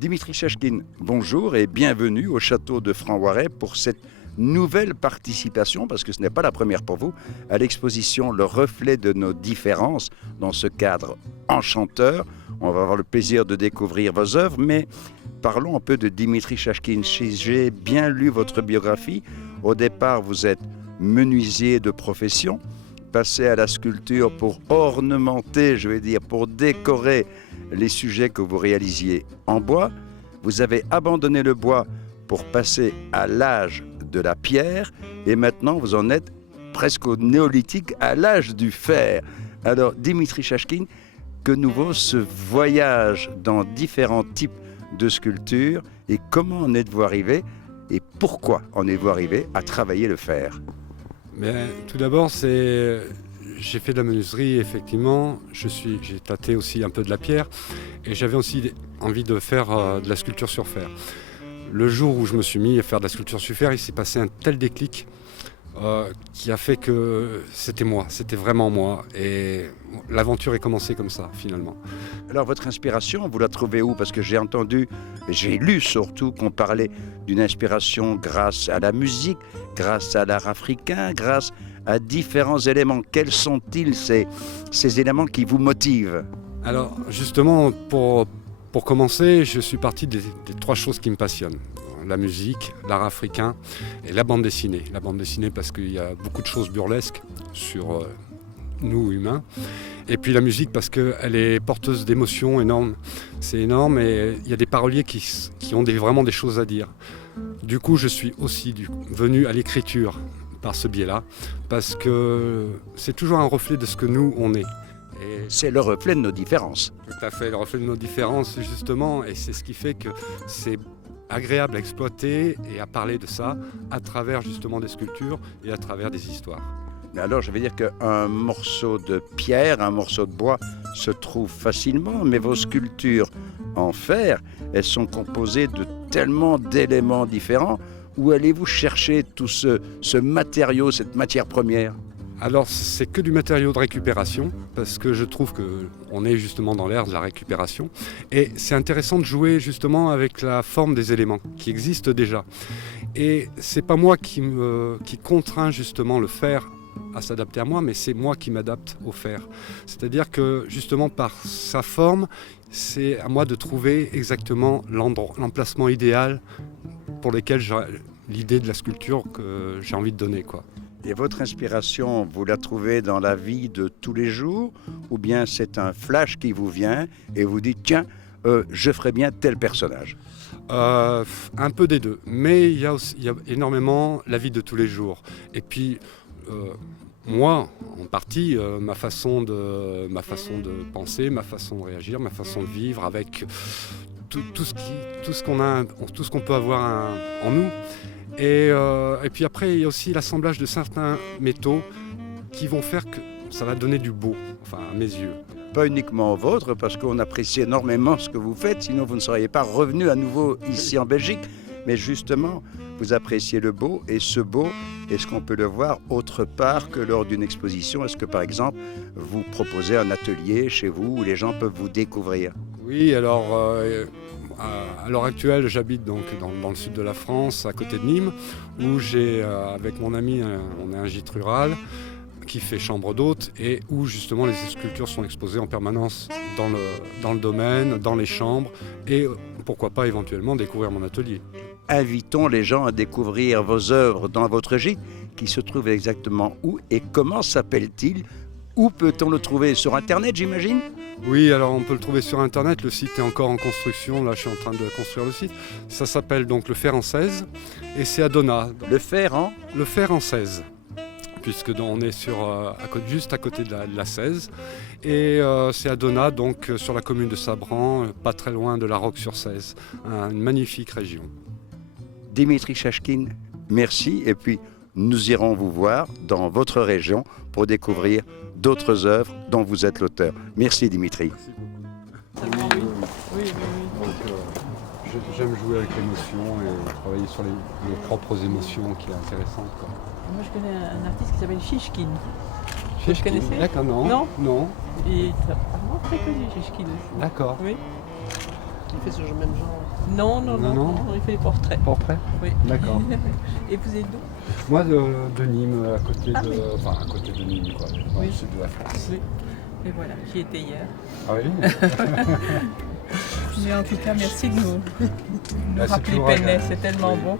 Dimitri Chachkine, bonjour et bienvenue au château de Franc-Ouarez pour cette nouvelle participation, parce que ce n'est pas la première pour vous, à l'exposition Le reflet de nos différences dans ce cadre enchanteur. On va avoir le plaisir de découvrir vos œuvres, mais parlons un peu de Dimitri Chachkine. Si j'ai bien lu votre biographie, au départ vous êtes menuisier de profession, passé à la sculpture pour ornementer, je vais dire, pour décorer les sujets que vous réalisiez en bois. Vous avez abandonné le bois pour passer à l'âge de la pierre et maintenant vous en êtes presque au néolithique, à l'âge du fer. Alors Dimitri Chachkine, que nouveau ce voyage dans différents types de sculptures et comment en êtes-vous arrivé et pourquoi en êtes-vous arrivé à travailler le fer? Mais tout d'abord, j'ai fait de la menuiserie, effectivement. J'ai tâté aussi un peu de la pierre et j'avais aussi envie de faire de la sculpture sur fer. Le jour où je me suis mis à faire de la sculpture sur fer, il s'est passé un tel déclic qui a fait que c'était moi, c'était vraiment moi. Et l'aventure est commencée comme ça, finalement. Alors votre inspiration, vous la trouvez où? Parce que j'ai entendu, j'ai lu surtout qu'on parlait d'une inspiration grâce à la musique, grâce à l'art africain, grâce à différents éléments. Quels sont-ils ces éléments qui vous motivent? Alors justement, pour commencer, je suis parti des trois choses qui me passionnent. La musique, l'art africain et la bande dessinée. La bande dessinée parce qu'il y a beaucoup de choses burlesques sur nous humains. Et puis la musique parce qu'elle est porteuse d'émotions énormes. C'est énorme et il y a des paroliers qui ont vraiment des choses à dire. Du coup, je suis aussi venu à l'écriture par ce biais-là parce que c'est toujours un reflet de ce que nous, on est. C'est le reflet de nos différences. Tout à fait, le reflet de nos différences justement, et c'est ce qui fait que c'est agréable à exploiter et à parler de ça à travers justement des sculptures et à travers des histoires. Mais alors je veux dire qu'un morceau de pierre, un morceau de bois se trouve facilement, mais vos sculptures en fer, elles sont composées de tellement d'éléments différents. Où allez-vous chercher tout ce matériau, cette matière première? Alors c'est que du matériau de récupération parce que je trouve qu'on est justement dans l'ère de la récupération et c'est intéressant de jouer justement avec la forme des éléments qui existent déjà. Et c'est pas moi qui contraint justement le fer à s'adapter à moi, mais c'est moi qui m'adapte au fer. C'est-à-dire que justement par sa forme, c'est à moi de trouver exactement l'emplacement idéal pour lequel l'idée de la sculpture que j'ai envie de donner, quoi. Et votre inspiration, vous la trouvez dans la vie de tous les jours ou bien c'est un flash qui vous vient et vous dites tiens, je ferais bien tel personnage? Un peu des deux, mais il y a énormément la vie de tous les jours. Et puis moi, en partie, ma façon de penser, ma façon de réagir, ma façon de vivre avec tout ce qu'on peut avoir en nous. Et puis après, il y a aussi l'assemblage de certains métaux qui vont faire que ça va donner du beau, enfin à mes yeux. Pas uniquement au vôtre, parce qu'on apprécie énormément ce que vous faites, sinon vous ne seriez pas revenu à nouveau ici en Belgique. Mais justement, vous appréciez le beau, et ce beau, est-ce qu'on peut le voir autre part que lors d'une exposition? Est-ce que par exemple, vous proposez un atelier chez vous où les gens peuvent vous découvrir? Oui, alors à l'heure actuelle, j'habite donc dans le sud de la France, à côté de Nîmes, où j'ai, avec mon ami, on a un gîte rural qui fait chambre d'hôte et où justement les sculptures sont exposées en permanence dans le domaine, dans les chambres et pourquoi pas éventuellement découvrir mon atelier. Invitons les gens à découvrir vos œuvres dans votre gîte qui se trouve exactement où et comment s'appelle-t-il? Où peut-on le trouver? Sur Internet, j'imagine? Oui, alors on peut le trouver sur Internet. Le site est encore en construction. Là, je suis en train de construire le site. Ça s'appelle donc Le Fer en 16 et c'est à Donat. Le fer en? Le Fer en 16, puisque on est juste à côté de la 16. Et c'est à Donat, donc sur la commune de Sabran, pas très loin de La Roque-sur-Cèze. Une magnifique région. Dimitri Chachkine, merci. Et puis, nous irons vous voir dans votre région pour découvrir d'autres œuvres dont vous êtes l'auteur. Merci Dimitri. Merci beaucoup. Oui. j'aime jouer avec l'émotion et travailler sur nos propres émotions qui est intéressant, quoi. Moi, je connais un artiste qui s'appelle Shishkin. Shishkin, Vous connaissez? d'accord, non. Non. Non. Il est vraiment très connu, Shishkin aussi. D'accord. Oui. Il fait ce même genre. Non, il fait des portraits. Portrait. Oui. D'accord. Et vous êtes d'où? Moi de Nîmes, à côté Ah de. oui. Enfin, à côté de Nîmes, quoi. Dans Oui. le sud de la France. Oui. Et voilà, j'y étais hier. Ah oui. Mais en tout cas, merci de nous Ah, c'est rappeler toujours Penney, agréable. c'est tellement Oui. beau.